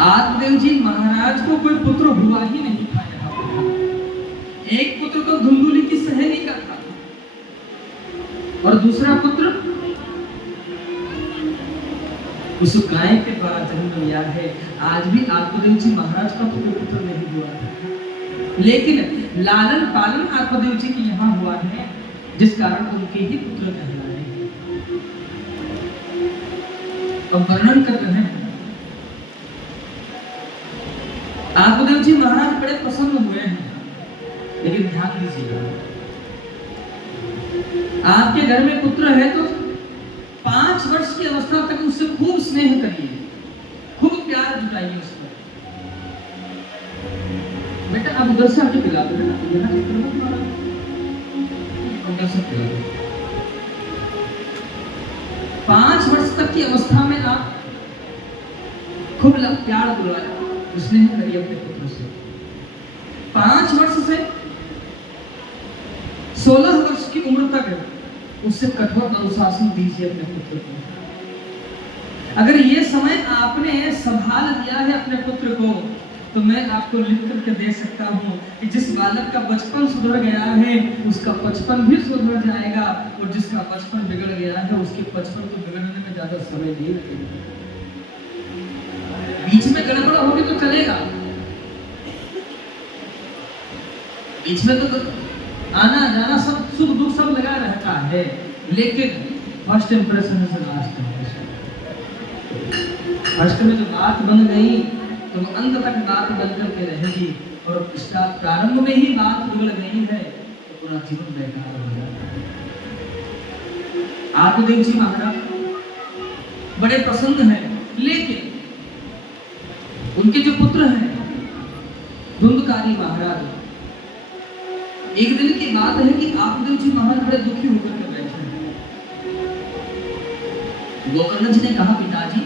आत्मदेव जी महाराज को कोई पुत्र हुआ ही नहीं था। एक पुत्र तो धुंधुली की सहेली का था और दूसरा पुत्र उस गाय के द्वारा जन्म लिया है। आज भी आत्मदेव जी महाराज का कोई पुत्र नहीं हुआ था, लेकिन लालन पालन आत्मदेव जी के यहाँ हुआ है, जिस कारण उनके ही पुत्र कहलाए हैं। अब वर्णन कर रहे हैं, आत्मदेव जी महाराज बड़े प्रसन्न हुए हैं, लेकिन ध्यान दीजिएगा, आपके घर में पुत्र है तो 5 वर्ष की अवस्था तक उससे खूब स्नेह करिए, खूब प्यार जुटाइए उस पर। बेटा आप उधर से आके पिला दो, उधर से पिला दो। 5 वर्ष तक की अवस्था में आप खूब प्यार दुलाया, स्नेह करिए अपने पुत्र से। 5 वर्ष से 16 वर्ष की उम्र तक उससे कठोर अनुशासन दीजिए अपने पुत्र को। अगर ये समय आपने संभाल दिया है अपने पुत्र को, तो मैं आपको लिख करके दे सकता हूँ कि जिस बालक का बचपन सुधर गया है उसका बचपन भी सुधर जाएगा, और जिसका बचपन बिगड़ गया है उसके बचपन को बिगड़ने में ज्यादा समय नहीं लगेगा। बीच में गड़बड़ होगी तो चलेगा, बीच में तो आना जाना सब सुख दुख सब लगा रहता है, लेकिन फर्स्ट इंप्रेशन से लास्ट इंप्रेशन, फर्स्ट में जो बात बन गई तो वो अंत तक बात बन करके रहेगी, और प्रारंभ में ही बात बिगड़ गई है तो पूरा जीवन बेकार हो जाता है। आत्मदेव जी महाराज बड़े प्रसन्न हैं, लेकिन उनके जो पुत्र हैं धुंधकारी महाराज, एक दिन की बात है कि आत्मदेव जी महाराज बड़े दुखी होकर के बैठे हैं। गोकर्ण जी ने कहा, पिताजी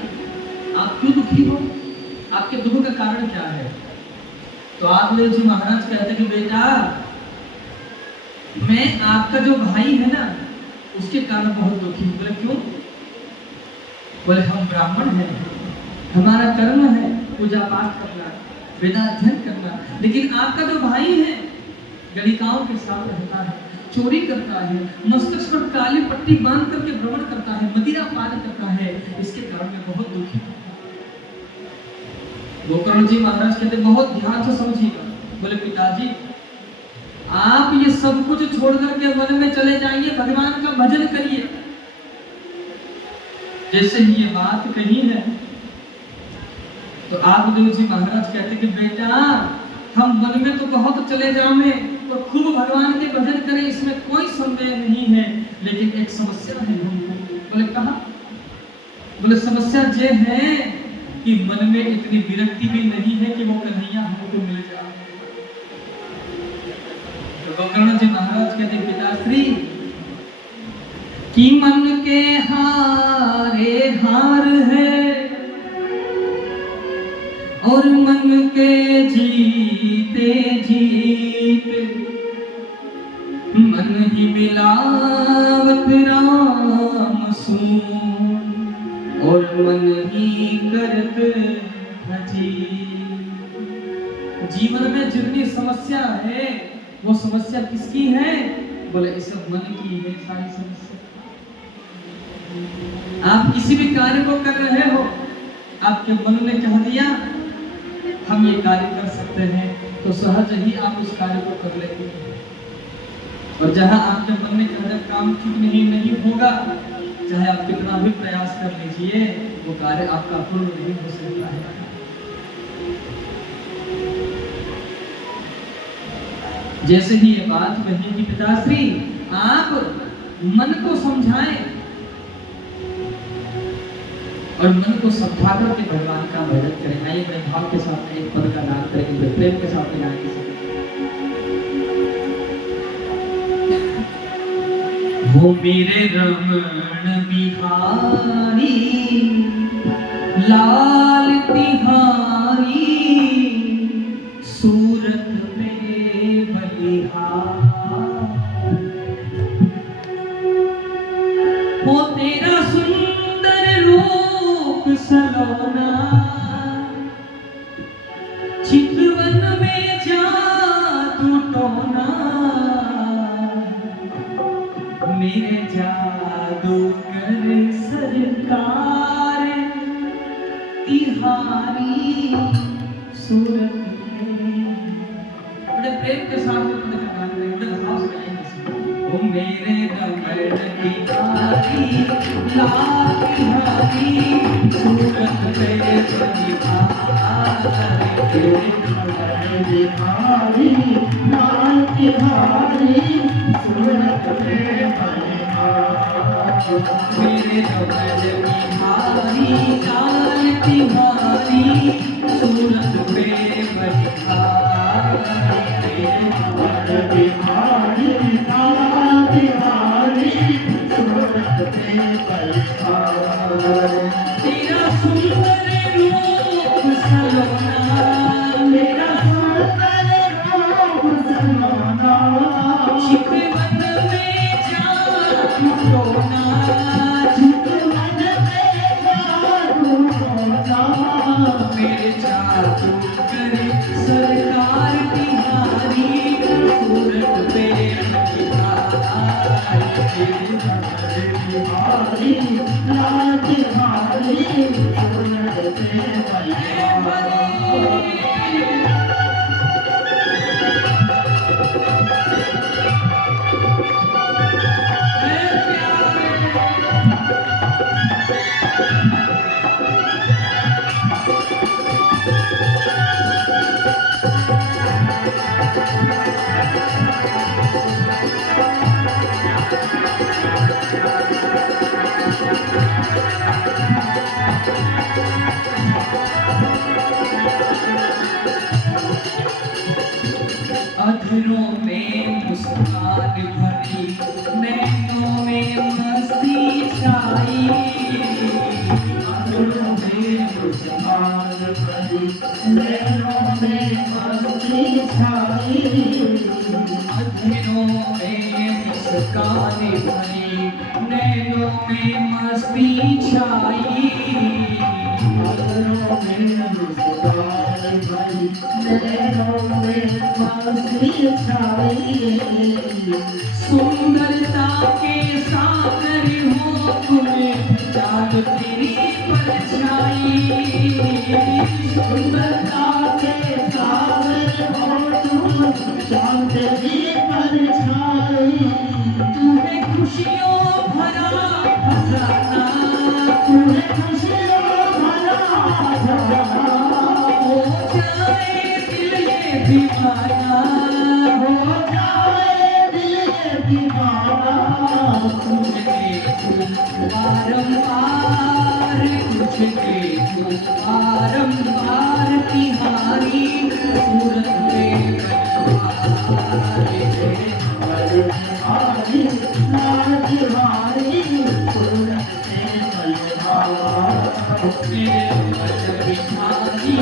आप क्यों दुखी हो, आपके दुख का कारण क्या है? तो आत्मदेव जी महाराज कहते कि बेटा मैं आपका जो भाई है ना उसके कारण बहुत दुखी हूं। बोले क्यों? बोले हम ब्राह्मण हैं, हमारा कर्म है पूजा पाठ करना, वेदाध्ययन करना, लेकिन आपका जो भाई है गलिकाओं के साथ रहता है, चोरी करता है, मस्तिष्क पर काली पट्टी बांध करके भ्रमण करता है, मदिरा पान करता है, इसके कारण मैं बहुत दुखी हूं। गोकर्ण जी महाराज कहते बहुत ध्यान से समझिएगा। बोले पिताजी आप ये सब कुछ छोड़ करके वन में चले जाइए, भगवान का भजन करिए। जैसे ही ये बात कही है तो आत्मदेव जी महाराज कहते कि बेटा हम वन में तो बहुत चले जाओगे और खूब भगवान के भजन करें, इसमें कोई संदेह नहीं है, लेकिन एक समस्या है हमको। बोले कहा? बोले समस्या ये है कि मन में इतनी विरक्ति भी नहीं है कि वो कन्हैया हमको मिल जाए। तो गोकर्ण जी महाराज कहते पिताश्री कि मन के हारे हार है और मन के जीते जीत, मन ही मिलावत राम सू और मन ही करत भजी। जीवन में जितनी समस्या है वो समस्या किसकी है? बोले इस मन की है सारी समस्या। आप किसी भी कार्य को कर रहे हो, आपके मन ने कह दिया हम ये कार्य कर सकते हैं, तो सहज ही आप उस कार्य को कर लेंगे। और जहां आपके मन ने कहा काम ठीक नहीं होगा, चाहे आप कितना भी प्रयास कर लीजिए, वो कार्य आपका पूर्ण नहीं हो सकता है। जैसे ही ये बात कही कि पिताश्री आप मन को समझाएं और मन को समझा करके भगवान का भजन करें। आइए बड़े भाव के साथ एक पद का गान करेंगे, प्रेम के साथ गाएंगे। वो मेरे रमण बिहारी लाल तिहारी सूरत में बलिहार, वो तेरा सुंदर रूप सलोना मेरे जादूगर सरकार तिहारी सूरत में। बड़े प्रेम के साथ में पता का गाना है, बड़े भाव से गाएंगे। ओ मेरे रमण बिहारी लाल बिहारी सूरत में बलिहारी। तेरे रमण बिहारी लाल बिहारी सूरत में बलिहारी। मेरे रमण बिहारी लाल बिहारी सूरत में बलिहारी। तेरे रमण बिहारी लाल बिहारी सूरत में बलिहारी। तेरा सुंदर रूप सलोना, मेरा सुंदर रूप सलोना, चितवन में जादू टोना, चितवन में जादू टोना। मेरे जादूगर सरकार तिहारी सूरत में बलिहारी। बिहारी लाल बिहारी सूरत में बलिहारी। अधरों में मुस्कान भरी, नैनों में मस्ती छाई। अधरों में मुस्कान भरी, नैनों में मस्ती छाई। अधरों में मुस्कान भरी, नैनों में मस्ती छाई। अधरों में मुस्कान भरी, नैनों में मस्ती छाई। सुंदरता के सागर हो तुम्हें चांद तेरी परछाई। सुंदरता के सागर हो तुम, चांद की परछाई। तुम्हें खुशियों भरा खजाना, तुम्हें खुशियों भरा खजाना। हो जाए दिल ये दीवाना, हो जाए दिल ये दीवाना। तुझे देखूं बारंबार, तुझे देखूं बारंबार तिहारी सूरत में बलिहारी। बिहारी लाल बिहारी सूरत में बलिहारी। मेरे रमण बिहारी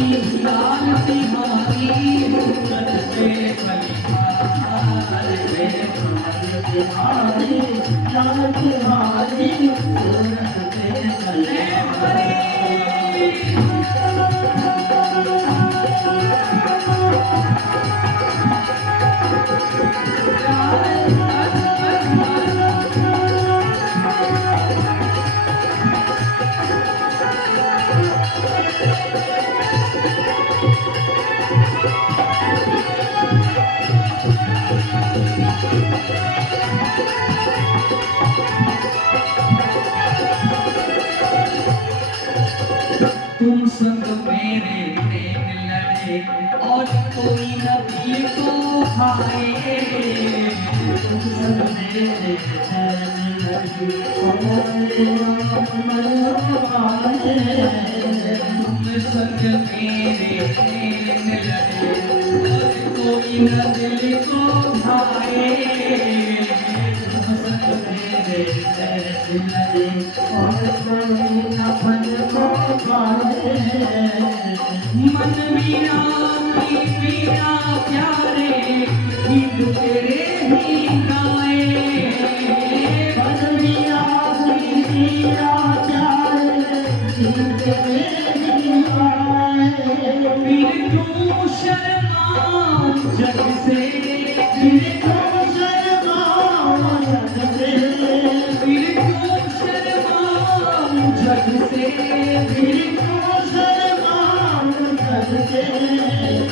लाल बिहारी सूरत में बलिहारी। बिहारी लाल बिहारी सूरत में बलिहारी। तुम संग मेरे प्रेम लड़े और कोई न दिल को भाए। तुम संग मेरे चैन लगी और मन आए। तुम संग मेरे प्रेम लड़े और कोई न दिल को भाए। तुम संग मेरे चैन लगी और कोई न मन को पाए। मन मीरा की पीरा प्यारे गीत तेरे ही गाए। मन मीरा की पीरा प्यारे गीत तेरे ही गाए। फिर क्यों शर्माऊं जग से, फिर क्यों शर्माऊं जग से। सबसे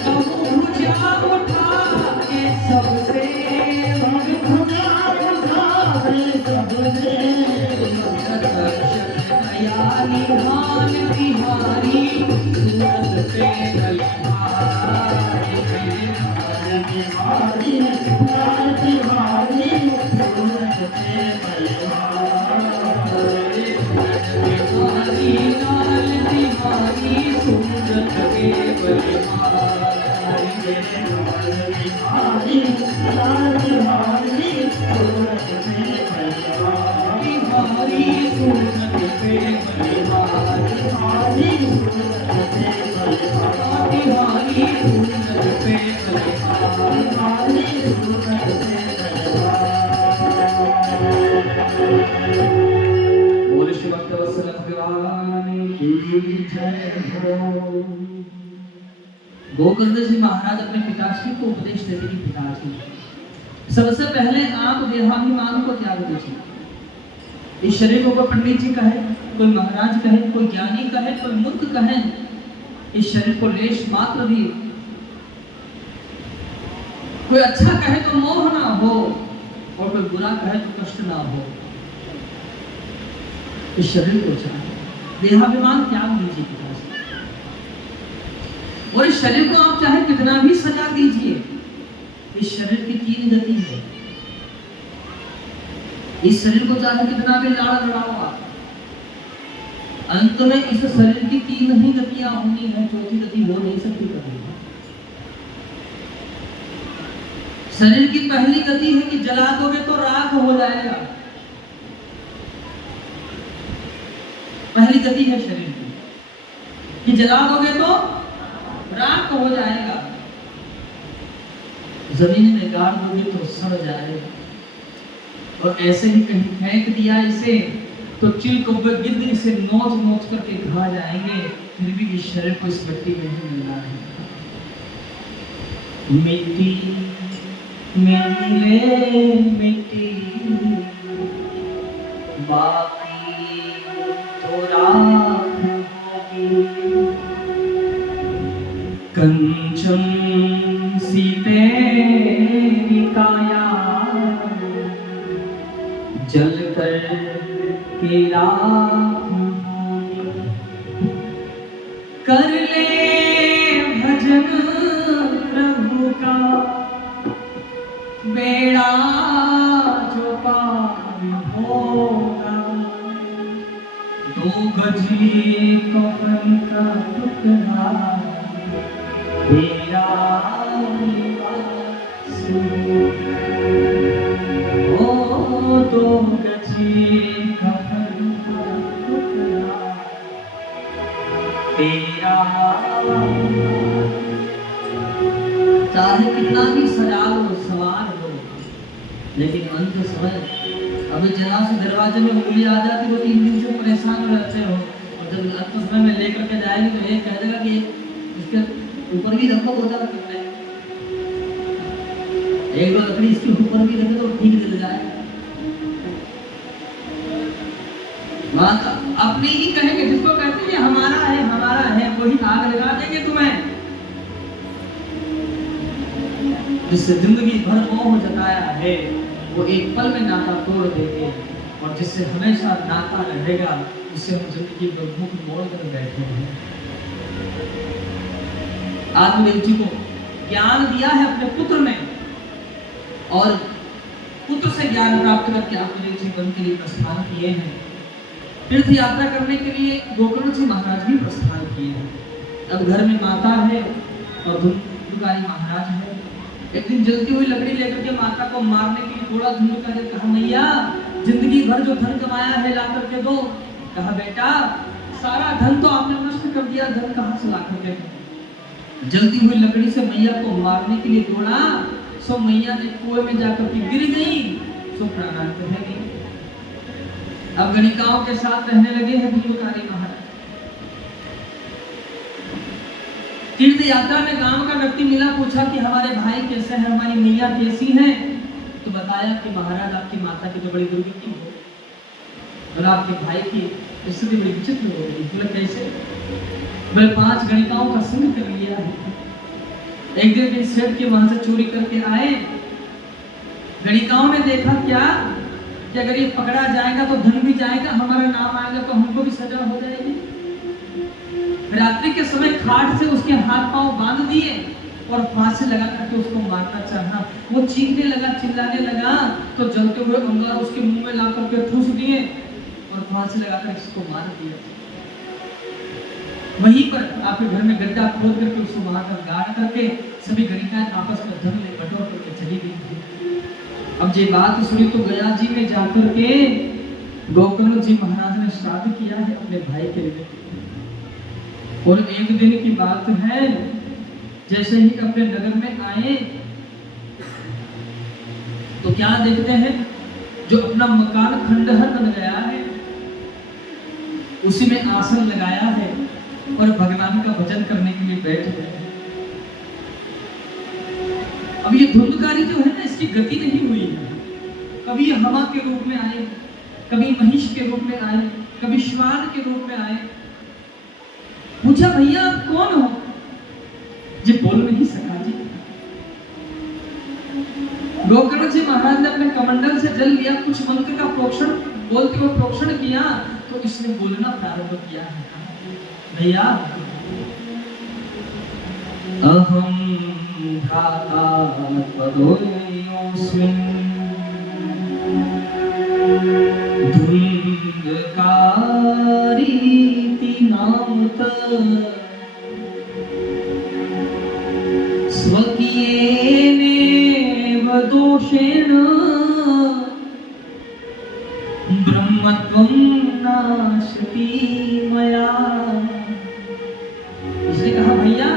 भुजा उठा के सबसे भुजा उठा के सबसे दया निहाल बिहारी सूरत पे बलिहारी बिहारी लाल बिहारी सूरत पे बलिहारी लाल बिहारी सूरत पे बलिहारी बिहारी लाल बिहारी सूरत पे बलिहारी बिहारी सूरत पे बलिहारी बिहारी सूरत पे बलिहारी बिहारी सूरत पे बलिहारी बिहारी सूरत पे बलिहारी बोल श्री भक्तवत्सल भगवान की जय हो। गोकर्ण जी महाराज अपने पिताश्री को उपदेश देते कि पिताजी सबसे पहले आप देहाभिमान को त्याग दीजिए। इस शरीर को कोई पंडित जी कहे, कोई महाराज कहे, कोई ज्ञानी कहे, कोई मूर्ख कहे, इस शरीर को लेश मात्र भी कोई अच्छा कहे तो मोह ना हो और कोई बुरा कहे तो कष्ट ना हो। इस शरीर को चाहिए देहाभिमान त्याग दीजिए पिताजी। और इस शरीर को आप चाहे कितना भी सजा दीजिए, इस शरीर की 3 गति है। इस शरीर को चाहे कितना भी लाड़ लड़ाओ आप, अंत में इस शरीर की 3 ही गतियां होनी है, चौथी गति हो नहीं सकती कभी। शरीर की पहली गति है कि जला दोगे तो राख हो जाएगा, पहली गति है शरीर की कि जला दोगे तो राख हो जाएगा, जमीन में गाड़ दोगे तो सड़ जाएगा, और ऐसे ही कहीं फेंक दिया इसे तो चिल कौवे गिद्ध इसे नोच नोच करके खा जाएंगे, फिर भी इस शरीर को इस मिट्टी में ही मिलना है। मिट्टी मिले मिट्टी बाकी तो राख होगी, कंचन सी तेरी काया जल कर के राख होगी। कर ले भजन प्रभु का बेड़ा जो पार होगा, 2 गजी कफन का टुकड़ा तेरा लिबास हो, 2 गजी कफन का टुकड़ा तेरा। चाहे कितना भी सजा लो सवार हो, लेकिन अंत समय अभी जरा से दरवाजे में उंगली आ जाती तो 3 दिन से परेशान रहते हो, और जब अंत समय में लेकर के जाएंगे तो ये कह देगा कि इसके ऊपर भी रखो, होता है 1-2 लकड़ी इसके ऊपर भी रखे तो ठीक जल जाएगा। बात अपने ही कहेंगे, जिसको कहते हैं हमारा है वही आग लगा देंगे तुम्हें, जिससे जिंदगी भर मोह जताया है वो एक पल में नाता तोड़ देंगे, और जिससे हमेशा नाता रहेगा उससे हम जिंदगी पर मुख मोड़ कर बैठे हैं। आत्मदेव जी को ज्ञान दिया है अपने पुत्र ने, और पुत्र से ज्ञान प्राप्त करके आत्मदेव जी वन के लिए प्रस्थान किए हैं। तीर्थ यात्रा करने के लिए गोकर्ण जी महाराज भी प्रस्थान किए हैं। अब घर में माता है और धुंधुकारी महाराज है। एक दिन जलती हुई लकड़ी लेकर के माता को मारने के लिए थोड़ा धुंधुका ने कहा, मैया जिंदगी भर जो धन कमाया है ला करके दो। कहा, बेटा सारा धन तो आपने नष्ट कर दिया, धन कहाँ से ला करके दो। जलती हुई लकड़ी से मैया को मारने के लिए दौड़ा, सो मैया ने कुएं में जाकर के गिर गई, सो प्राणांत रह गई। अब गणिकाओं के साथ रहने लगे हैं धुंधुकारी महाराज। तीर्थ यात्रा में गांव का व्यक्ति मिला, पूछा कि हमारे भाई कैसे हैं, हमारी मैया कैसी हैं, तो बताया कि महाराज आपकी माता की तो बड़ी दुर्गति हो और आपके भाई की स्थिति बड़ी विचित्र हो गई। बोले कैसे? बोले 5 गणिकाओं का संग कर लिया है। एक दिन भी सेठ के वहां से चोरी करके आए। गणिकाओं ने देखा क्या कि अगर ये पकड़ा जाएगा तो धन भी जाएगा, हमारा नाम आएगा तो हमको भी सजा हो जाएगी। रात्रि के समय खाट से उसके हाथ पांव बांध दिए और फांसी लगा करके उसको मारना चाहा। वो चीखने लगा, चिल्लाने लगा, तो जलते हुए अंगार उसके मुंह में ला करके ठूस दिए और फांसी लगाकर इसको मार दिया। वहीं पर आपके घर में गड्ढा खोद करके उसको वहां पर गाड़ करके सभी गणिकाएं आपस में धन ले बटोर करके चली गई थी। अब ये बात सुनी तो गया जी में जाकर के गोकर्ण जी महाराज ने श्राद्ध किया है अपने भाई के लिए। और एक दिन की बात है, जैसे ही अपने नगर में आए तो क्या देखते हैं, जो अपना मकान खंडहर बन गया है उसी में आसन लगाया है और भगवान का भजन करने के लिए बैठ गए। अब ये धुंधकारी जो है ना, इसकी गति नहीं हुई है। कभी ये हवा के रूप में आए, कभी महिष के रूप में आए, कभी श्वान के रूप में आए। पूछा भैया आप कौन हो? ये बोल नहीं सका जी। गोकर्ण जी महाराज ने अपने कमंडल से जल लिया, कुछ मंत्र का प्रोक्षण बोलते हुए प्रोक्षण किया तो इसने बोलना प्रारंभ किया है। भैया अहम भ्राता त्वदोऽस्मि धुंधकारीति नामतः स्वकीयेनेव दोषेण ब्रह्मत्वं नाशति मया। इसने कहा भैया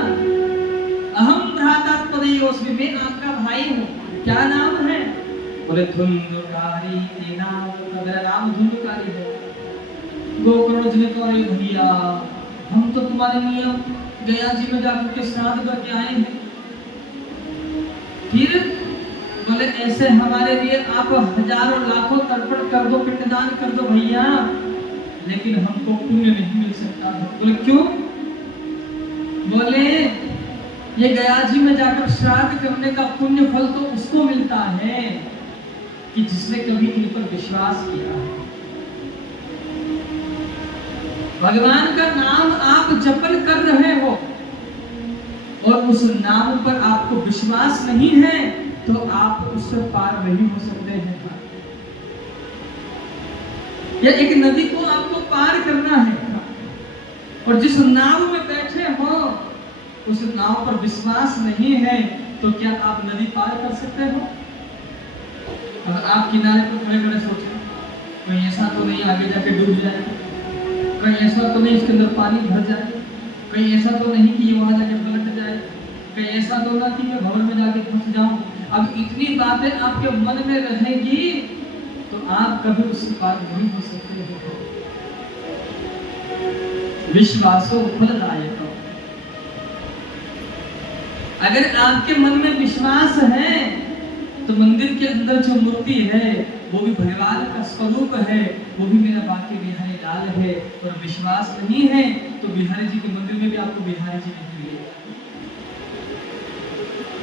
अहम भ्राता त्वदयोऽस्मि, मैं आपका भाई हूँ। क्या नाम है? बोले धुंधकारी के नाम, मेरा नाम धुंधकारी है। गोकर्ण जी ने कहा भैया हम तो तुम्हारे नियम गया जी में जाकर के श्राद्ध करके आए हैं। फिर बोले ऐसे हमारे लिए आप हजारों लाखों तर्पण कर दो, पिंडदान कर दो भैया, लेकिन हमको पुण्य नहीं मिल सकता। बोले क्यों? बोले ये गया जी में जाकर श्राद्ध करने का पुण्य फल तो उसको मिलता है कि जिसने कभी इन पर विश्वास किया है। भगवान का नाम आप जपन कर रहे हो और उस नाम पर आपको विश्वास नहीं है तो आप उससे पार नहीं हो सकते हैं। या एक नदी को आपको पार करना है और जिस नाव में बैठे हो उस नाव पर विश्वास नहीं है तो क्या आप नदी पार कर सकते हो? अगर आप किनारे पर खड़े खड़े सोचें कहीं ऐसा तो नहीं आगे जाके डूब जाए, कहीं ऐसा तो नहीं इसके अंदर पानी भर जाए, कहीं ऐसा तो नहीं कि ये वहां जाके पलट जाए, कहीं ऐसा तो ना कि मैं भवन में जाके फंस जाऊं। अब इतनी बातें आपके मन में रहेगी तो आप कभी उससे पार नहीं हो सकते हो। विश्वासो फलदायक। अगर आपके मन में विश्वास है तो मंदिर के अंदर जो मूर्ति है वो भी भगवान का स्वरूप है, वो भी मेरा बाकी बिहारी लाल है। और विश्वास नहीं है तो बिहारी जी के मंदिर में भी आपको बिहारी जी नहीं मिलेगा,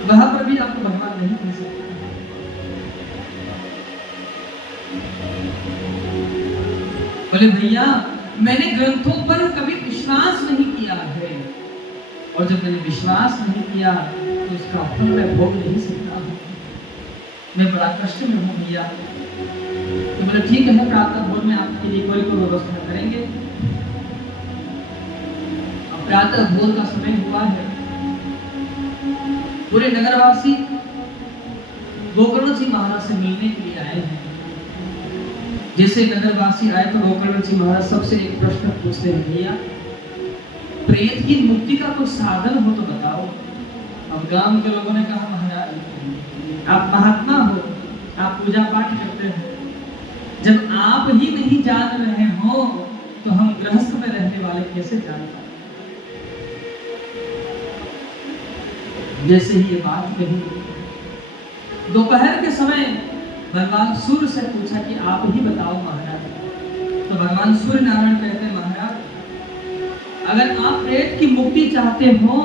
वहां पर भी आपको भगवान नहीं मिल सकता। बोले भैया मैंने ग्रंथों पर कभी विश्वास नहीं किया है और जब मैंने विश्वास नहीं किया तो उसका फल मैं भोग नहीं सकता हूँ, मैं बड़ा कष्ट में हूँ भैया। तो बोले ठीक है, प्रातः भोर में आपके लिए कोई व्यवस्था करेंगे। अब प्रातः भोर का समय हुआ है, पूरे नगरवासी गोकर्ण जी महाराज से मिलने के लिए आए हैं। जैसे नगरवासी आए तो गोकर्ण जी महाराज सबसे एक प्रश्न पूछते हैं, भैया प्रेत की मुक्ति का कोई साधन हो तो बताओ। अब गांव के लोगों ने कहा महाराज आप महात्मा हो, आप पूजा पाठ करते हो, जब आप ही नहीं जान रहे हो तो हम गृहस्थ में रहने वाले कैसे जान पाए। जैसे ही ये बात कही, दोपहर के समय भगवान सूर्य से पूछा कि आप ही बताओ महाराज। तो भगवान सूर्य नारायण कहते हैं महाराज अगर आप प्रेत की मुक्ति चाहते हो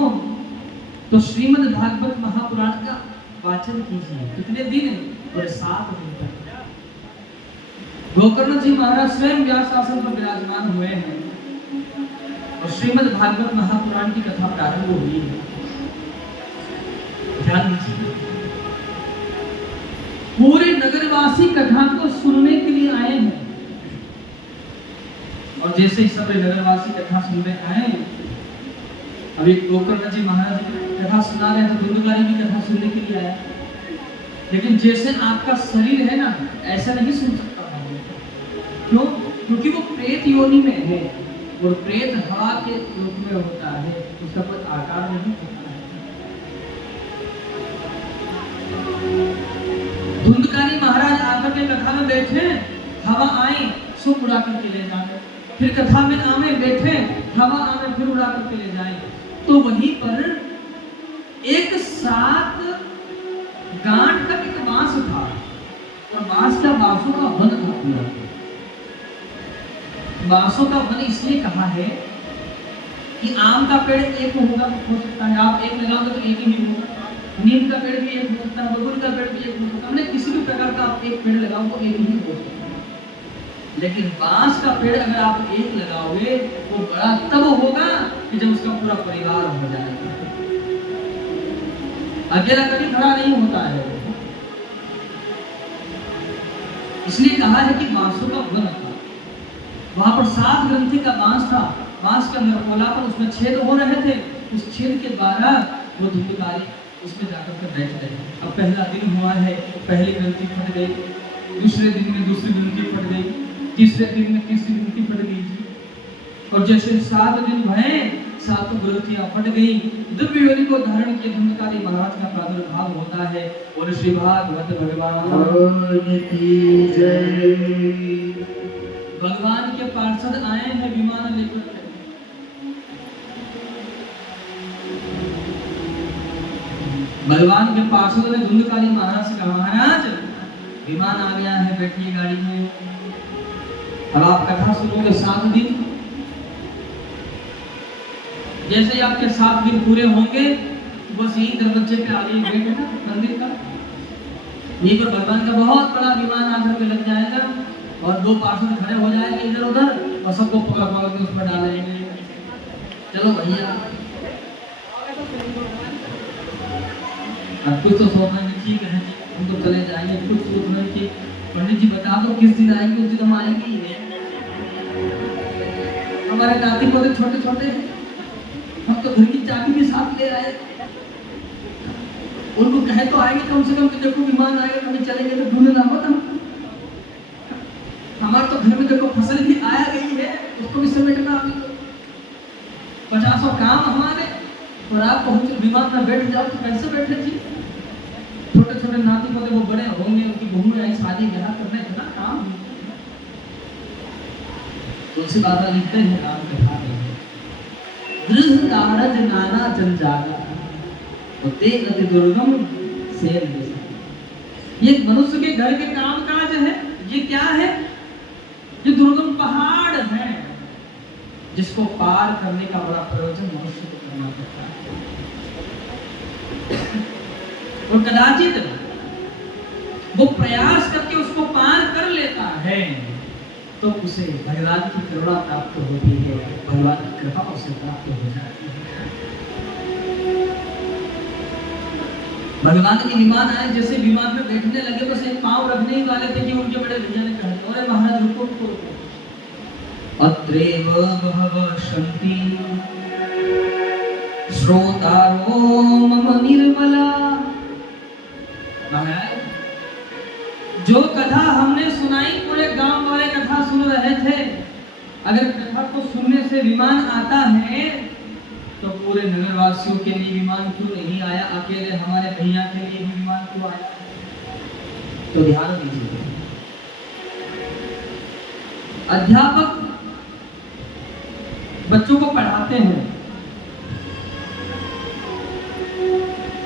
तो श्रीमद् भागवत महापुराण का वाचन कीजिए। कितने दिन? और 7 दिन तक। गोकर्ण जी महाराज स्वयं व्यास आसन पर विराजमान हुए हैं और श्रीमद् भागवत महापुराण की कथा प्रारंभ हुई है। ध्यान दीजिए, पूरे नगरवासी कथा को सुनने के लिए आए हैं और जैसे ही सब नगरवासी कथा सुनने आए, अभी गोकर्ण जी महाराज कथा सुना रहे तो धुंधकारी भी कथा सुनने के लिए आया। लेकिन जैसे आपका शरीर है ना, ऐसा नहीं सुन सकता। क्यों? क्योंकि वो प्रेत योनि में है और प्रेत हवा के रूप में होता है, उसका कोई आकार नहीं होता है। धुंधकारी महाराज आकर के कथा में बैठे, हवा आए सो उड़ा करके ले जाए, फिर कथा में आमे बैठे, हवा आमे फिर उड़ा करके ले जाए। तो वहीं पर एक 7 गांठ का एक बांस था और बांस का बांसों का वन था पूरा। बांसों का वन इसलिए कहा है कि आम का पेड़ एक होगा, हो सकता है आप एक लगाओगे तो एक ही नहीं होगा, नीम का पेड़ भी एक हो सकता है, बबूल का पेड़ भी एक हो सकता है, मतलब किसी भी प्रकार का आप एक पेड़ लगाओ तो एक ही हो सकता है। लेकिन बांस का पेड़ अगर आप एक लगाओगे वो बड़ा तब होगा कि जब उसका पूरा परिवार हो जाएगा। अकेला कभी खड़ा नहीं होता है। इसलिए कहा है कि बांसों का वन था। वहां पर 7 ग्रंथि का बांस था, बांस के अंदर खोला पर उसमें छेद हो रहे थे, उस छेद के द्वारा वो धुंधकारी उसमें जाकर के बैठ गए। अब पहला दिन हुआ है, पहली ग्रंथि फट गई, दूसरे दिन में दूसरी ग्रंथि फट गई, तीसरे दिन में तीसरी ग्रंथि फट गई और जैसे 7 दिन भये 7 ग्रंथियां फट गई। दिव्य योनि को धारण किए धुंधकारी महाराज का प्रादुर्भाव होता है और श्री भागवत भगवान की जय। भगवान के पार्षद आए हैं विमान लेकर के। भगवान के पार्षद ने धुंधकारी महाराज से कहा, महाराज विमान आ गया है, बैठिए गाड़ी में। अब आप कथा सुनोगे 7 दिन, जैसे ही आपके 7 दिन पूरे होंगे बस यही दरवाजे पे आगे गेट है ना मंदिर का, यहीं पर भगवान का बहुत बड़ा विमान आकर के लग जाएगा और 2 पार्षद खड़े हो जाएंगे इधर उधर और सबको पकड़ पकड़ के उस पर डालेंगे। चलो भैया, अब कुछ तो सोचना है ठीक है हम तो चले जाएंगे, कुछ सोचना है कि पंडित जी बता दो किस दिन आएंगे, उस दिन हम आएंगे ही नहीं। हमारे नाती पोते छोटे छोटे हैं, हम तो घर की चाबी भी साथ ले आए, उनको कहे तो आएंगे कम से कम कि देखो विमान आएगा कभी चलेंगे तो ढूंढना मत। हम हमारे तो घर में देखो फसल भी आया गई है, उसको भी समेटना, अभी तो 50 काम हमारे और आप पहुंच विमान में बैठ जाओ तो कैसे बैठे जी। छोटे छोटे नाती पोते वो बड़े होंगे, उनकी बहू आई शादी ब्याह करने इतना काम। तुलसी बाबा लिखते हैं काम कथा में, गृह कारज नाना जंजाला और ते अति दुर्गम सेन देश। ये मनुष्य के घर के काम काज है। ये क्या है? ये दुर्गम पहाड़ है जिसको पार करने का बड़ा प्रयोजन मनुष्य को करना पड़ता है और कदाचित वो प्रयास करके उसको पार कर लेता है तो उसे भगवान की करुणा प्राप्त होती है, भगवान की कृपा उसे प्राप्त हो जाती है। भगवान के विमान आए, जैसे विमान में बैठने लगे बस एक पांव रखने ही वाले थे कि उनके बड़े भैया ने कहा, अरे महाराज रुको रुको रुको। अत्रेव बहवः सन्ति श्रोतारो मम निर्मला। महाराज जो कथा हमने सुनाई, पूरे गांव वाले कथा सुन रहे थे, अगर कथा को सुनने से विमान आता है तो पूरे नगरवासियों के लिए विमान क्यों नहीं आया, अकेले हमारे भैया के लिए भी विमान क्यों आया? तो ध्यान दीजिए, अध्यापक बच्चों को पढ़ाते हैं,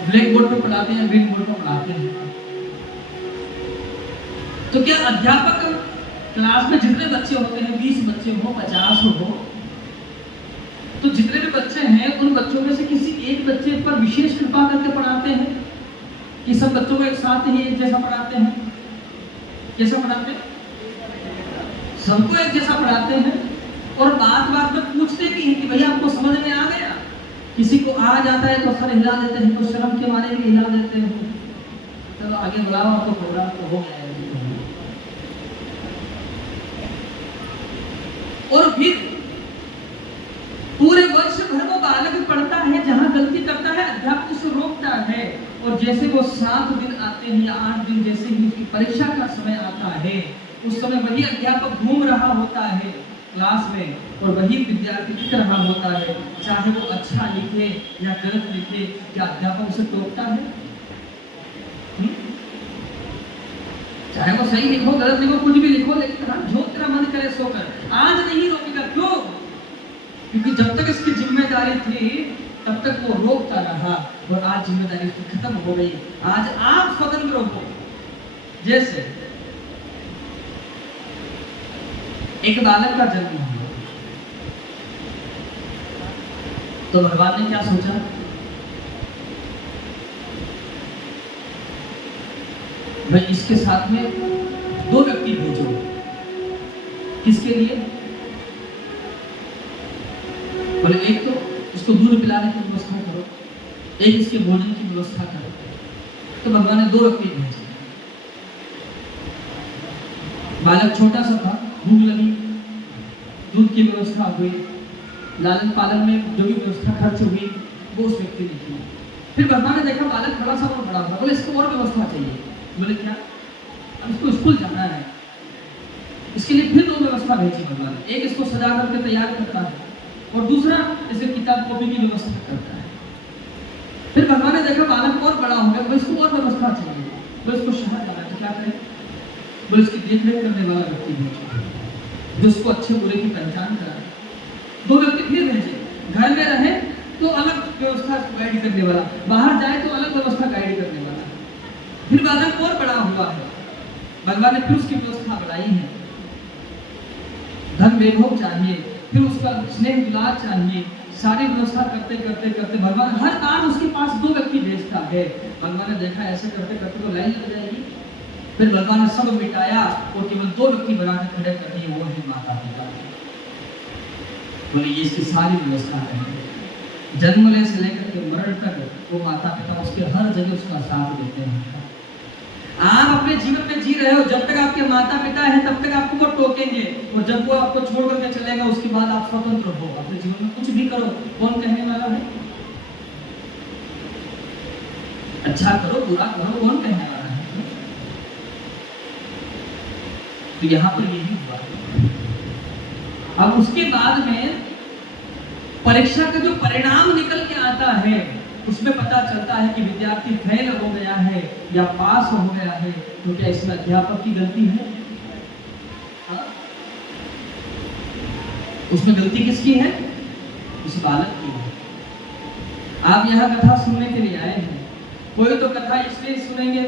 ब्लैक बोर्ड पर पढ़ाते हैं, ग्रीन बोर्ड पर पढ़ाते हैं। तो क्या अध्यापक क्लास में जितने बच्चे होते हैं, 20 बच्चे हो, 50 हो, तो एक बच्चे पर विशेष कृपा करके पढ़ाते हैं कि सब बच्चों को एक साथ ही एक जैसा पढ़ाते हैं? कैसा पढ़ाते हैं? सबको एक जैसा पढ़ाते हैं और बात बात में पूछते भी हैं कि भैया आपको समझ में आ गया? किसी को आ जाता है तो सर हिला देते हैं, तो शर्म के मारे भी हिला देते हैं, चलो आगे बुलाओ तो प्रोग्राम तो हो गया। और फिर पूरे वर्ष भर वो बालक पढ़ता है, जहां गलती करता है अध्यापक उसे रोकता है, और जैसे वो 7 दिन आते हैं या 8 दिन, जैसे ही उसकी परीक्षा का समय आता है, उस समय वही अध्यापक घूम रहा होता है क्लास में और वही विद्यार्थी लिख रहा होता है, चाहे वो अच्छा लिखे या गलत लिखे, क्या अध्यापक उसे टोकता है? चाहे वो सही लिखो गलत लिखो कुछ भी लिखो, लेकिन जो तेरा मन करे सो कर, आज नहीं रोकेगा। क्यों? क्योंकि जब तक इसकी जिम्मेदारी थी तब तक वो रोकता रहा, और आज जिम्मेदारी उसकी खत्म हो गई। आज आप स्वतंत्र हो। जैसे एक बालक का जन्म हुआ तो भगवान ने क्या सोचा? भाई इसके साथ में 2 व्यक्ति भेजो। किसके लिए? बोले एक तो इसको दूध पिलाने की व्यवस्था करो, एक इसके भोजन की व्यवस्था करो। तो भगवान ने 2 व्यक्ति भेजे। बालक छोटा सा था, भूख लगी, दूध की व्यवस्था हुई, लालन पालन में जो भी व्यवस्था खर्च हुई वो उस व्यक्ति ने की। फिर भगवान ने देखा बालक थोड़ा सा और बड़ा था, बोले इसको और व्यवस्था चाहिए। बोले क्या? अब इसको स्कूल जाना है, इसके लिए फिर 2 व्यवस्था भेजी भगवान ने। एक इसको सजा करके तैयार करता है और दूसरा इसे किताब कॉपी की व्यवस्था करता है। फिर भगवान ने देखा बालक और बड़ा हो गया, बोले इसको और व्यवस्था चाहिए। बोले इसको शहर जाना है, तो क्या करें? बोले इसकी देखरेख करने वाला व्यक्ति भेजो जो उसको अच्छे बुरे की पहचान कराए। 2 व्यक्ति फिर भेजे, घर में रहे तो अलग व्यवस्था गाइड करने वाला, बाहर जाए तो अलग व्यवस्था गाइड करने वाला। फिर बालक और बड़ा हुआ है, भगवान ने फिर उसकी व्यवस्था बढ़ाई है। धन वैभव चाहिए, फिर उसका स्नेह दुलार चाहिए, सारी व्यवस्था करते करते करते भगवान हर बार उसके पास 2 व्यक्ति भेजता है। भगवान ने देखा ऐसे करते करते तो लाइन लग जाएगी। फिर भगवान ने सब मिटाया और केवल 2 व्यक्ति बनाकर खड़े कर दिए, वो है माता पिता। बोले ये इसकी सारी व्यवस्था है, जन्म से लेकर के मरण तक वो माता पिता उसके हर जगह उसका साथ देते हैं। आप अपने जीवन में जी रहे हो, जब तक आपके माता पिता हैं तब तक आपको वो टोकेंगे, और जब वो आपको छोड़ करके चलेगा उसके बाद आप स्वतंत्र हो, अपने जीवन में कुछ भी करो। कौन कहने वाला है? अच्छा करो बुरा करो, कौन कहने वाला है? तो यहाँ पर यही हुआ। अब उसके बाद में परीक्षा का जो परिणाम निकल के आता है उसमें पता चलता है कि विद्यार्थी फेल हो गया है या पास हो गया है। तो क्या इसमें अध्यापक की गलती है? उसमें गलती किसकी है? उस बालक की है। आप यहाँ कथा सुनने के लिए आए हैं, कोई तो कथा इसलिए सुनेंगे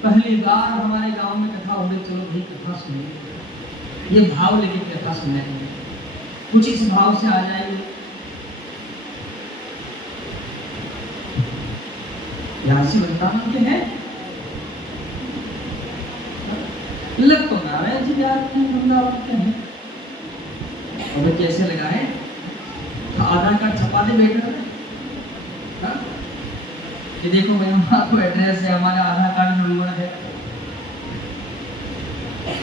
पहली बार हमारे गांव में कथा हो रही, चलो भाई कथा सुनेंगे, ये भाव लेके कथा सुनेंगे, कुछ इस भाव से आ जाएंगे। यासी वृंदावन के हैं, लग तो नारायण जी वृंदावन के हैं। और कैसे लगाए? तो आधार कार्ड छपा दे बेटा, ये देखो भाई हमारा एड्रेस है, हमारा आधार कार्ड नंबर है।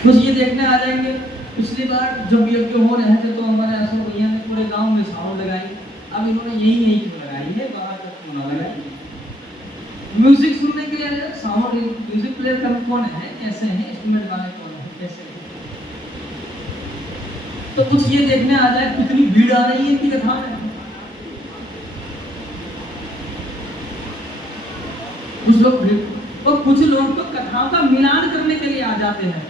कुछ ये देखने आ जाएंगे। पिछली बार जब यज्ञ हो रहे थे तो हमारे ऐसा भैया ने पूरे गांव में साउंड लगाई, अब इन्होंने यही क्यों लगाई है, बाहर तक क्यों ना लगाई। म्यूजिक सुनने के लिए साउंड म्यूजिक प्लेयर का कौन है, कैसे है, इंस्ट्रूमेंट वाले कौन है, कैसे है। तो कुछ ये देखने आ जाए कितनी भीड़ आ रही है इनकी कथा में। कुछ लोग और कुछ लोग तो कथाओं का मिलान करने के लिए आ जाते हैं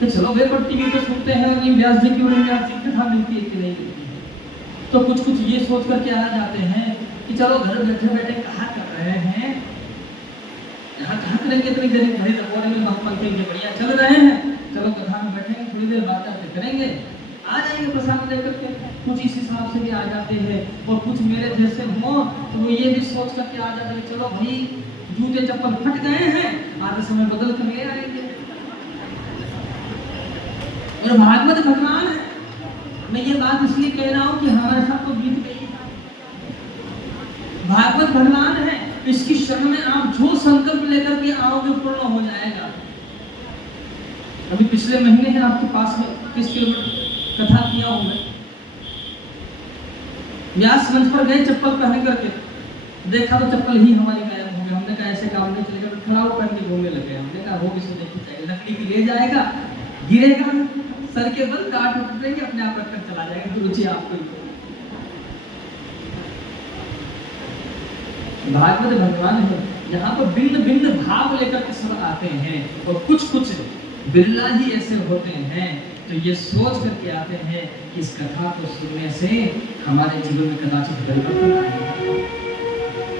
कि चलो वे पर टीवी पे सुनते हैं और ये व्यास जी की और व्यास जी की कथा मिलती है कि नहीं मिलती है। तो कुछ कुछ ये सोच करके आ जाते हैं कि चलो घर बैठे बैठे कहा कर रहे हैं, यहाँ कहाँ करेंगे इतनी देर, घड़ी दबोरे में पंखे बढ़िया चल रहे हैं, चलो कथा में बैठेंगे थोड़ी देर बातें करेंगे, आ जाएंगे प्रसाद लेकर के, कुछ इस हिसाब से भी आ जाते हैं और कुछ मेरे जैसे हों तो वो ये भी सोच करके आ जाते हैं चलो भाई जूते चप्पल फट गए हैं, आधे समय बदल कर ले आएंगे। और भागवत भगवान है, मैं ये बात इसलिए कह रहा हूँ कि हमारे साथ तो बीत गई। भागवत भगवान है, इसकी शरण में आप जो संकल्प लेकर के आओगे पूर्ण हो जाएगा। अभी पिछले महीने है आपके पास में 30 किलोमीटर कथा किया हूं मैं, व्यास मंच पर गए चप्पल पहन करके, देखा तो चप्पल ही हमारी गायब हो गई। हमने कहा ऐसे काम नहीं चलेगा, तो खड़ा पहन के घूमने लगे। हमने कहा हो किसी देखी जाएगा, लकड़ी की ले जाएगा, गिरेगा, सर के बल काट उठेंगे, अपने आप रखकर चला जाएगा। तो रुचि आपको ही। भागवत भगवान है, यहाँ पर भिन्न भिन्न भाव लेकर के सब आते हैं और कुछ कुछ बिरला ही ऐसे होते हैं तो ये सोच करके आते हैं कि इस कथा को सुनने से हमारे जीवन में कदाचित परिवर्तन आएगा,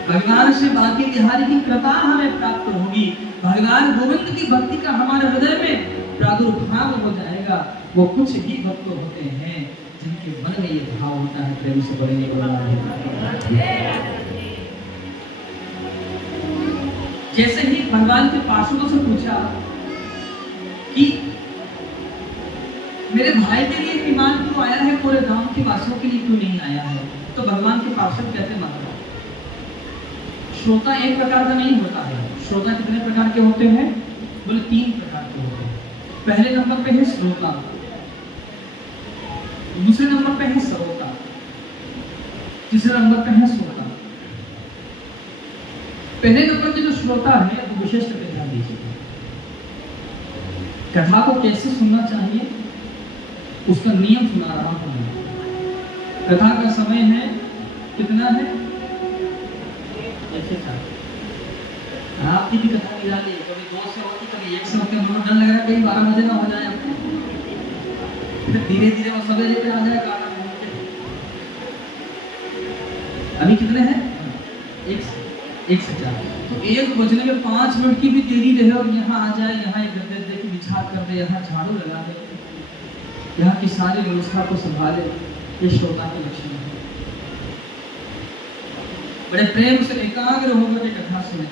भगवान श्री बांके बिहारी की कृपा हमें प्राप्त होगी, भगवान गोविंद की भक्ति का हमारे हृदय में प्रादुर्भाव हो जाएगा। वो कुछ ही भक्त होते हैं जिनके मन में ये भाव होता है प्रेम से बोलेंगे। जैसे ही भगवान के पार्षदों से पूछा कि मेरे भाई के लिए विमान क्यों आया है, पूरे गांव के वासियों के लिए क्यों नहीं आया है, तो भगवान के पार्षद कहते माता श्रोता एक प्रकार का नहीं होता है। श्रोता कितने प्रकार के होते हैं, बोले 3 प्रकार के होते हैं। पहले नंबर पे है श्रोता, दूसरे नंबर पे है श्रोता, तीसरे नंबर पे है श्रोता। पहले नंबर के जो श्रोता है वो विशेष करके ध्यान दीजिए, कथा को कैसे सुनना चाहिए उसका नियम सुना रहा हूं। कथा का समय है कितना है, आपकी भी कथा निराली, कभी 2 से होती, कभी 1 से होती है। मुझे डर लग रहा है कहीं 12 बजे ना हो जाए आपको, धीरे धीरे वो सवेरे पे आ जाए। अभी कितने हैं, 1 से 4, तो 1 बजने में 5 मिनट की भी देरी रहे और यहाँ आ जाए, यहाँ एक गद्दे देखिए बिछा कर दे, यहाँ झाड़ू लगा दे, यहाँ की सारी व्यवस्था को संभाले, ये श्रोता के लक्षण है। बड़े प्रेम से एकाग्र होकर के कथा सुने,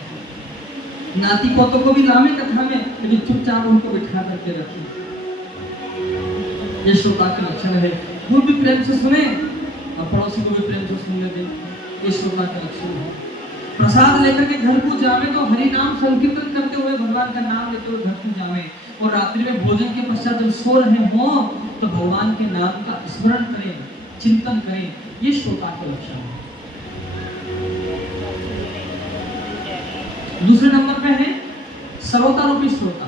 नाती पोतों को भी लावे कथा में, लेकिन चुपचाप उनको बिठा करके रखिए, ये श्रोता के लक्षण है। खुद भी प्रेम से सुने और पड़ोसी को भी प्रेम से सुनने दें, ये श्रोता के लक्षण है। प्रसाद लेकर के घर को जावे तो हरि नाम संकीर्तन करते हुए, भगवान का नाम लेते हुए घर को जावे, और रात्रि में भोजन के पश्चात जब सो रहे हो तो भगवान के नाम का स्मरण करें, चिंतन करें, ये श्रोता के लक्षण है। दूसरे नंबर पे है श्रोता रूपी श्रोता।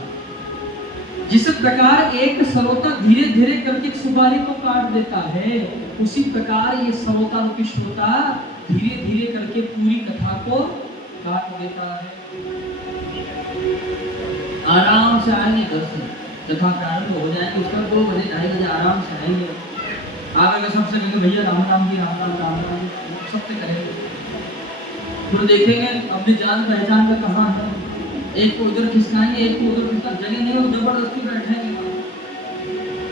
जिस प्रकार एक श्रोता धीरे धीरे करके सुपारी को काट देता है, उसी प्रकार ये श्रोता रूपी श्रोता धीरे धीरे करके पूरी कथा को काट देता है। आराम से आएंगे घर से, कथा प्रारंभ हो जाएंगे, उसका 2 बजे 2:30 बजे आराम से आएंगे, आगे सबसे कहेंगे भैया राम राम जी, राम राम राम राम, सबसे करेंगे। फिर देखेंगे अपनी जान पहचान का कहाँ है, एक को उधर खिसकाएंगे, एक को उधर खिसका, जगह नहीं हो जबरदस्ती बैठेंगे।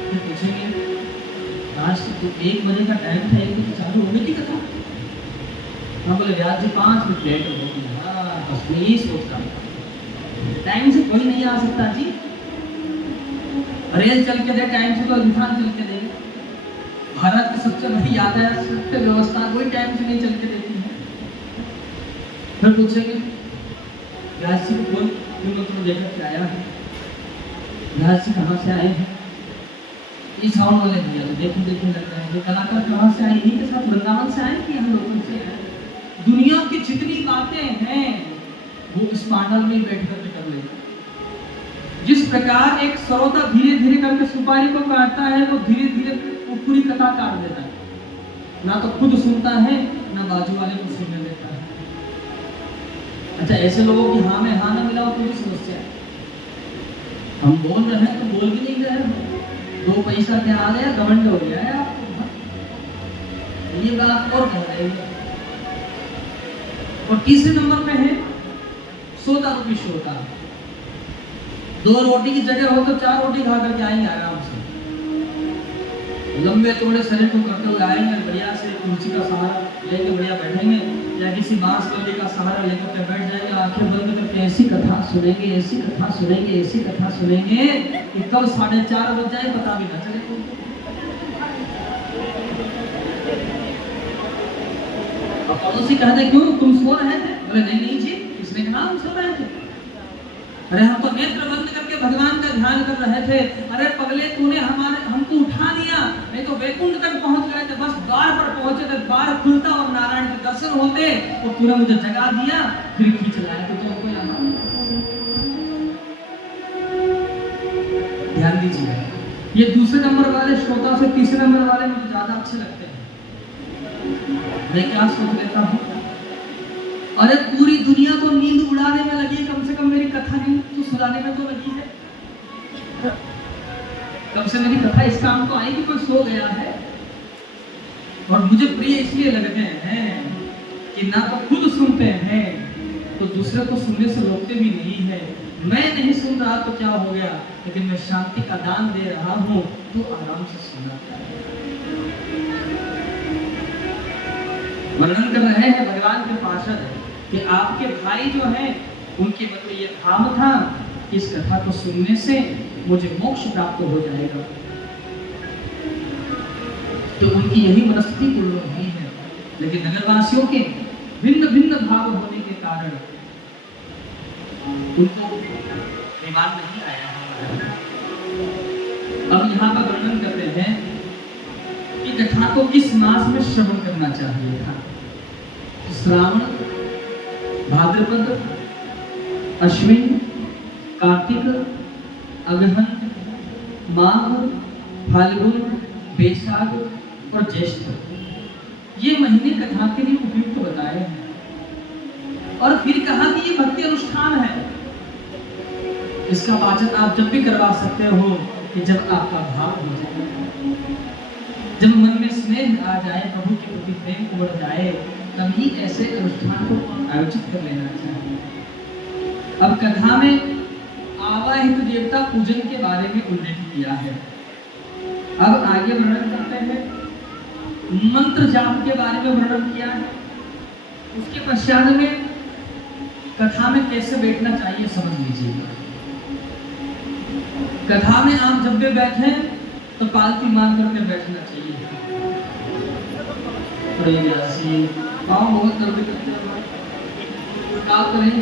फिर पूछेंगे आज तो 1 बजे का टाइम था, 1 बजे चालू हो गई थी कथा। हम बोले व्यास जी 5 मिनट लेट हो गई। हाँ बस मैं यही सोचता हूँ, टाइम से कोई नहीं आ सकता जी, रेल चल के दे टाइम से, तो इंसान चल के दे। भारत की सबसे बड़ी यातायात सबसे व्यवस्था कोई टाइम से नहीं चल के देती है। फिर पूछेंगे व्यास जी को बोल तुम देखा क्या आया है, व्यास जी कहाँ से आए हैं, ये साउंड वाले भैया देखो देखो लग रहा है, ये कलाकार कहाँ से आए, इन्हीं के साथ वृंदावन से आए कि हम लोगों से आए। दुनिया की जितनी बातें हैं वो इस पांडल में बैठ करके कर लेगा। जिस प्रकार एक श्रोता धीरे धीरे करके सुपारी को काटता है, वो धीरे धीरे वो पूरी कथा काट देता है, ना तो खुद सुनता है ना बाजू वाले को सुनने देता है। अच्छा ऐसे लोगों की हाँ में हाँ ना मिलाओ तो भी समस्या है। हम बोल रहे हैं तो बोल भी नहीं रहे, 2 पैसा क्या आ गया, घमंड हो गया है आपको, ये बात और कह रहे हैं। और तीसरे नंबर पे है श्रोता रूपी श्रोता। 2 रोटी की जगह हो तो 4 रोटी खा करके आएंगे आराम से, लंबे चौड़े शरीर को करते हुए आएंगे, बढ़िया से कुर्सी का सहारा लेके बढ़िया बैठेंगे या किसी बांस कली का सहारा लेकर के बैठ जाएंगे, आंखें बंद करके ऐसी कथा सुनेंगे, ऐसी कथा सुनेंगे, ऐसी कथा सुनेंगे कि कब 4:30 बज जाए पता भी ना चले। और पड़ोसी कहते क्यों तुम सो रहे थे? बोले नहीं नहीं जी, किसने कहा हम सो रहे थे? अरे हम तो नेत्र बंद करके भगवान का ध्यान कर रहे थे। अरे पगले तूने हमको उठा दिया, नहीं तो वैकुंठ तक पहुंच गए थे, बस द्वार पर पहुंचे थे, द्वार खुलता और नारायण के दर्शन होते तो तूने मुझे जगा दिया, फिर खींच लाया तो तुमको यहाँ। ध्यान दीजिए, ये दूसरे नंबर वाले श्रोता से तीसरे नंबर वाले मुझे ज्यादा अच्छे लगते हैं। मैं क्या सोच लेता हूँ, अरे पूरी दुनिया तो नींद उड़ाने में लगी, कम से कम मेरी कथा नींद तो सुलाने में तो लगी है। कम से मेरी कथा इस काम तो आई कि कोई सो गया है। और मुझे प्रिय इसलिए लगते हैं कि ना तो खुद सुनते हैं तो दूसरे को सुनने से रोकते भी नहीं है। मैं नहीं सुन रहा तो क्या हो गया, लेकिन मैं शांति का दान दे रहा हूँ तो आराम से सुनना चाहिए। वर्णन कर रहे हैं भगवान के पार्षद कि आपके भाई जो हैं उनके मन में ये भाव था कि इस कथा को सुनने से मुझे मोक्ष प्राप्त हो जाएगा, तो उनकी यही मनस्थिति पूर्ण हुई है। लेकिन नगरवासियों के भिन्न भिन्न भाव होने के कारण उनको विमान नहीं आया। अब यहाँ पर वर्णन करते हैं कि कथा को किस मास में श्रवण करना चाहिए था। श्रावण, भाद्रपद, अश्विन, कार्तिक, अगहन, माघ, फाल्गुन, बैसाख और ज्येष्ठ, ये महीने कथा के लिए उपयुक्त बताए हैं। और फिर कहा कि ये भक्ति अनुष्ठान है, इसका वाचन आप जब भी करवा सकते हो कि जब आपका भाव हो जाए, जब मन में स्नेह आ जाए, प्रभु के प्रति प्रेम बढ़ जाए, तभी ऐसे अनुष्ठान को आयोजित कर लेना चाहिए। अब कथा में आवाहित देवता पूजन के बारे में उल्लेख किया है। अब आगे वर्णन करते हैं, मंत्र जाप के बारे में वर्णन किया है। उसके पश्चात में कथा में कैसे बैठना चाहिए समझ लीजिएगा। कथा में आप जब भी बैठे तो पालती मान करके बैठना चाहिए। पाँव बहुत दर्द करते हैं, क्या करें,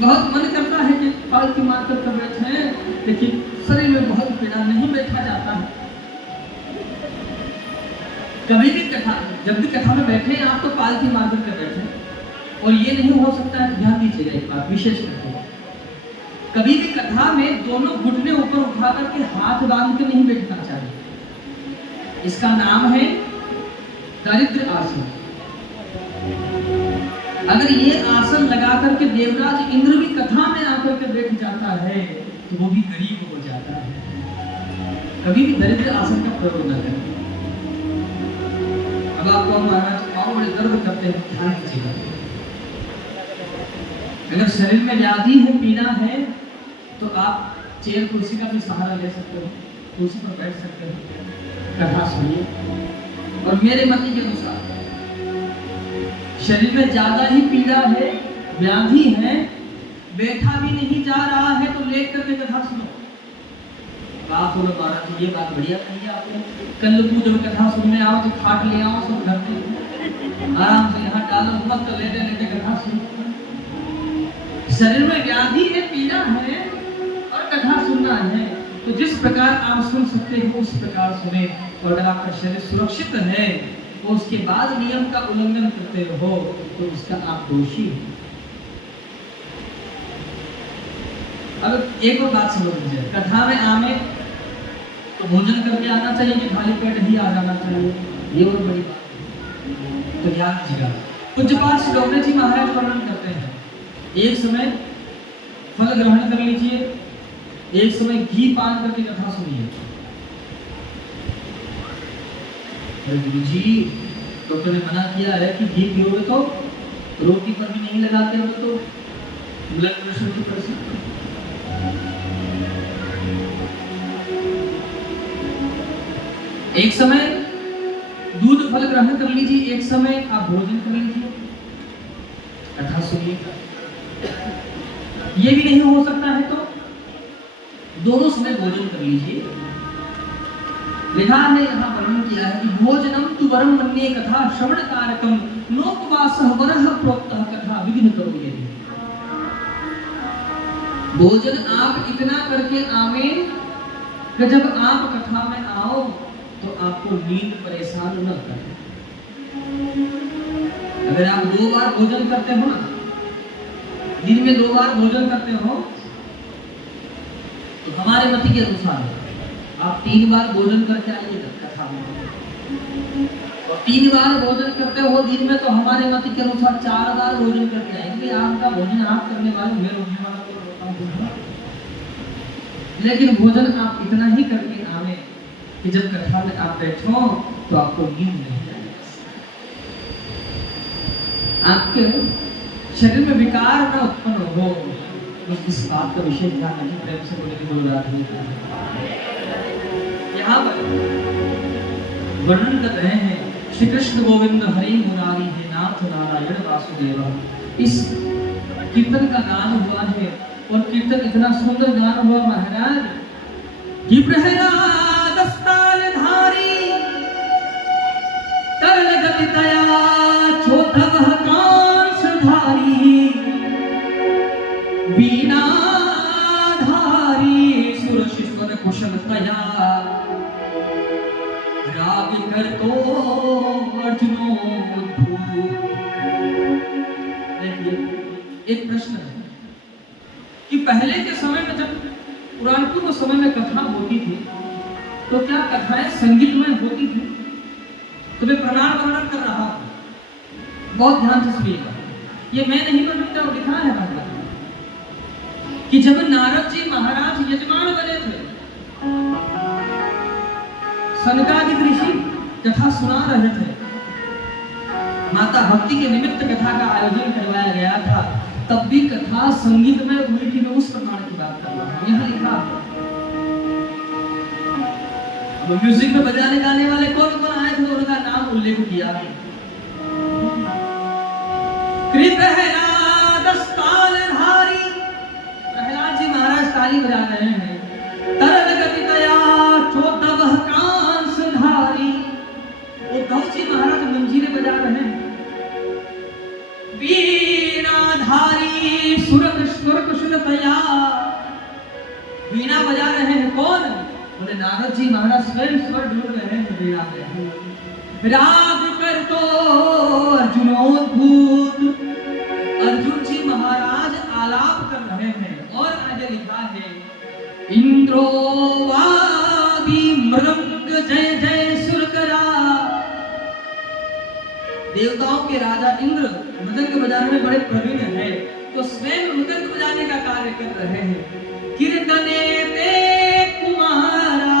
बहुत मन करता है कि पालती मार करके बैठे, लेकिन शरीर में बहुत पीड़ा, नहीं बैठा जाता है। कभी भी कथा, जब भी कथा में बैठे आप तो पालती मार करके बैठे, और ये नहीं हो सकता है, ध्यान दीजिएगा एक बात विशेष करके, कभी भी कथा में दोनों घुटने ऊपर उठा करके हाथ बांध के नहीं बैठना चाहिए। इसका नाम है दरिद्र आसन। अगर ये आसन लगा करके देवराज इंद्र भी कथा में आकर के बैठ जाता है तो वो भी गरीब हो जाता है। कभी भी दरिद्र आसन का प्रयोग न करें। अब आपको महाराज पाँव बड़े दर्द करते हैं, ध्यान दीजिएगा। अगर शरीर में व्याधि है, पीड़ा है, तो आप चेयर कुर्सी का भी सहारा ले सकते हो, कुर्सी पर बैठ सकते हो, कथा सुनिए। और मेरे मत के अनुसार शरीर में ज्यादा ही पीड़ा है, व्याधि है, बैठा भी नहीं जा रहा है, तो लेट करके कथा सुनो। बात बोलो महाराज, ये बात बढ़िया कही आपने। कल को जब कथा सुनने आओ तो खाट ले आओ, सब घर में आराम से यहाँ डालो, मत तो लेटे लेटे कथा सुनो। शरीर में व्याधि है, पीड़ा है और कथा सुनना है, तो जिस प्रकार आप सुन सकते हो उस प्रकार सुने। और अगर आपका शरीर सुरक्षित है तो उसके बाद नियम का उल्लंघन करते हो तो उसका आप दोषी हो। अब एक और बात समझ लीजिए, कथा में आने तो भोजन करके आना चाहिए कि खाली पेट ही आ जाना चाहिए, ये और बड़ी बात है। तो ध्यान दीजिएगा। पूज्यपाद श्री डोगरे जी महाराज वर्णन करते हैं, एक समय फल ग्रहण कर लीजिए, एक समय घी पान करके कथा सुनिए। गुरु जी, डॉक्टर ने मना किया है कि घी पियोगे तो रोटी पर भी नहीं लगाते हो तो ब्लड प्रेशर की कर सकते। एक समय दूध फल ग्रहण कर लीजिए, एक समय आप भोजन कर लीजिए, कथा सुनिए। ये भी नहीं हो सकता है तो दोनों समय भोजन कर लीजिए। विधान ने यहाँ वर्णन किया है कि भोजनम तु वरम मन्ये कथा श्रवण कारकम नोपवासः वरः प्रोक्तः कथा विघ्न करोगे। भोजन आप इतना करके आवे कि जब आप कथा में आओ तो आपको नींद परेशान न करे। अगर आप 2 बार भोजन करते हो ना, दिन में 2 बार भोजन करते हो, तो हमारे मति के अनुसार आप 3 बार भोजन करके आइएगा कथा में, और 3 बार भोजन करते हो दिन में, तो हमारे मति के अनुसार 4 बार भोजन करके आएंगे। आपका भोजन आप करने वाले, मैं रोकने वाला को रोकता हूँ। लेकिन भोजन आप इतना ही करके आवे कि जब कथा में आप बैठो तो आपको नींद नहीं आएगी, आपके शरीर में विकार न उत्पन्न हो। इस बात का विशेष ध्यान रखिए। प्रेम से बोले कि 2 रात यहाँ पर वर्णन कर रहे हैं श्री कृष्ण गोविंद हरि मुरारी हे नाथ नारायण वासुदेव। इस कीर्तन का गान हुआ है, और कीर्तन इतना सुंदर गान हुआ महाराज कि प्रहलाद अस्तालधारी तरल गति दया चोधव कांसधारी वीणाधारी सुर शिश्वर कुशल तया राग कर तो अर्जुनोद्भूत। एक प्रश्न है कि पहले के समय में, जब पुराण पूर्व समय में कथा होती थी, तो क्या कथाएं संगीतमय होती थी? तो मैं प्रमाण वर्णन कर रहा हूं, बहुत ध्यान से सुनिएगा। ये मैं नहीं बनता, लिखा है भागवत में कि जब नारद जी महाराज यजमान बने थे, सनकादिक ऋषि कथा सुना रहे थे, माता भक्ति के निमित्त कथा का आयोजन करवाया गया था, तब भी कथा संगीत में हुई थी। मैं उस प्रमाण की बात कर रहा हूं। यहाँ लिखा है, अब म्यूजिक में बजाने गाने वाले कौन कौन आए थे, उनका नाम उल्लेख किया। प्रहलाद अस्तालधारी, प्रहलाद जी महाराज ताली बजा रहे हैं। तरल गति दया चोदवः कांसधारी, उद्धव जी महाराज मंजीरे बजा रहे हैं। वीणाधारी सुर कुशलतया, वीणा बजा रहे हैं कौन? बोले नारद जी महाराज स्वयं स्वर ढूंढ रहे हैं वीणा में। राग कर तो अर्जुनोद्भूत, अर्जुन जी महाराज आलाप कर रहे हैं। और आगे लिखा है इंद्रो वादी मृदंग जय जय सुरकरा, देवताओं के राजा इंद्र मृदंग बजाने में बड़े प्रवीण हैं, तो स्वयं मृदंग बजाने का कार्य कर रहे हैं। कीर्तने ते कुमारा,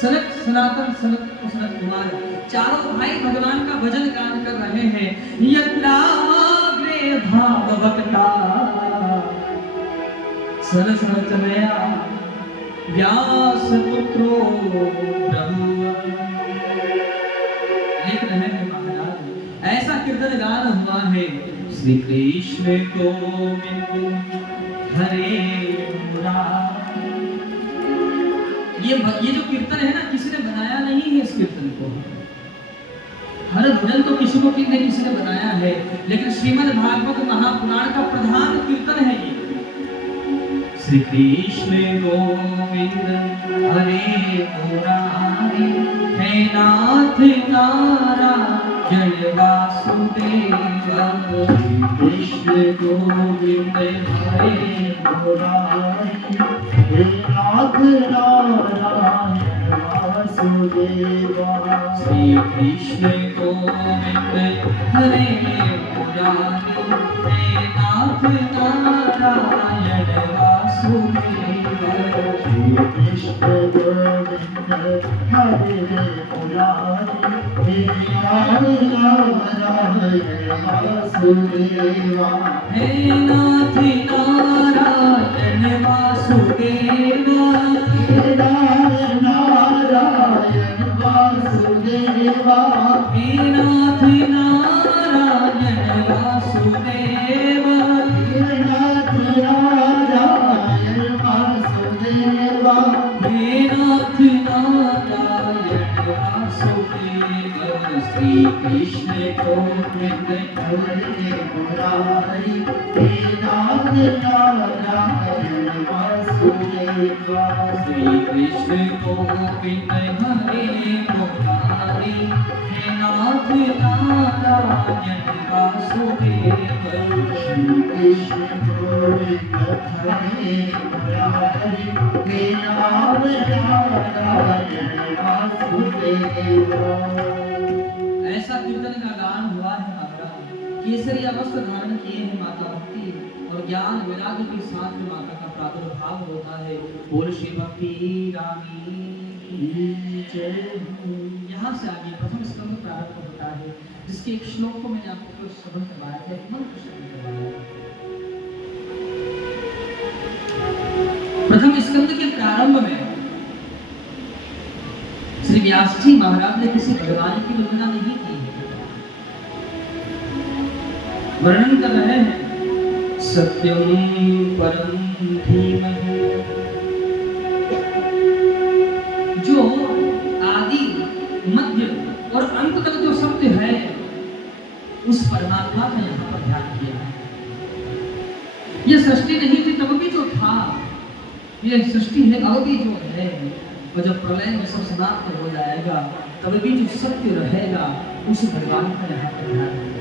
सनक सनातन सनक सनत कुमार, चारों भाई भगवान का भजन गान कर रहे हैं। यत्राग्रे भाव भक्ता सरसमया व्यास पुत्रो ब्रह्म। लिख रहे हैं महाराज, ऐसा कीर्तन गान हुआ है। श्री कृष्ण गोविंद हरे मुरारी। ये जो कीर्तन है ना, किसी ने बनाया नहीं है इस कीर्तन को। हर भजन तो किसी ने बनाया है, लेकिन श्रीमद् भागवत महापुराण का प्रधान कीर्तन है ये। श्री कृष्ण गोविंद हरे मुरारी, हे नाथ नारायण वासुदेव। कृष्ण गोविंद हरे मुरारी, हे नाथ नारायण वासुदेवा। श्री कृष्ण गोविंद हरे मुरारी, हे नाथ नारायण वासुदेवा। श्री कृष्ण गोविंद हरे मुरारी, हे नाथ नारायण वासुदेवा। हे नाथ नारायण वासुदेवा, हे नाथ नारायण वासुदेवा हे नाथ नारायण वासुदेव हे नाथ नारायण वासुदेवा हे नाथ नारायण वासुदेव श्री कृष्ण गोविंद हरे मुरारी हे नाथ नारायण वासुदेवा श्री कृष्ण गोविंद हरे मुरारी हे नाथ नारायण वासुदेव श्री कृष्ण गोविंद हरे मुरारी हे नाथ नारायण वासुदेवा। ऐसा कीर्तन का गान हुआ है महाराज। केसरी वस्त्र धारण किए हैं माता भक्ति और ज्ञान वैराग्य के साथ में माता का प्रादुर्भाव होता है। बोल श्री भक्ति रानी की जय। यहाँ से आगे प्रथम स्कंद प्रारंभ होता है, जिसके एक श्लोक को मैंने आपको श्रवण करवाया था, एक मंत्र श्रवण करवाया। प्रथम स्कंद के प्रारंभ में श्री व्यास जी महाराज ने किसी भगवान की वंदना नहीं की है। वर्णन कर रहे हैं सत्यम परम धीमहि, जो आदि मध्य और अंत तक जो सत्य है उस परमात्मा का यहाँ पर ध्यान किया है। ये सृष्टि नहीं थी तब भी जो था, ये सृष्टि है अब भी जो है, और जब प्रलय में सब समाप्त हो जाएगा तब भी जो सत्य रहेगा उस भगवान का यहाँ पर ध्यान है।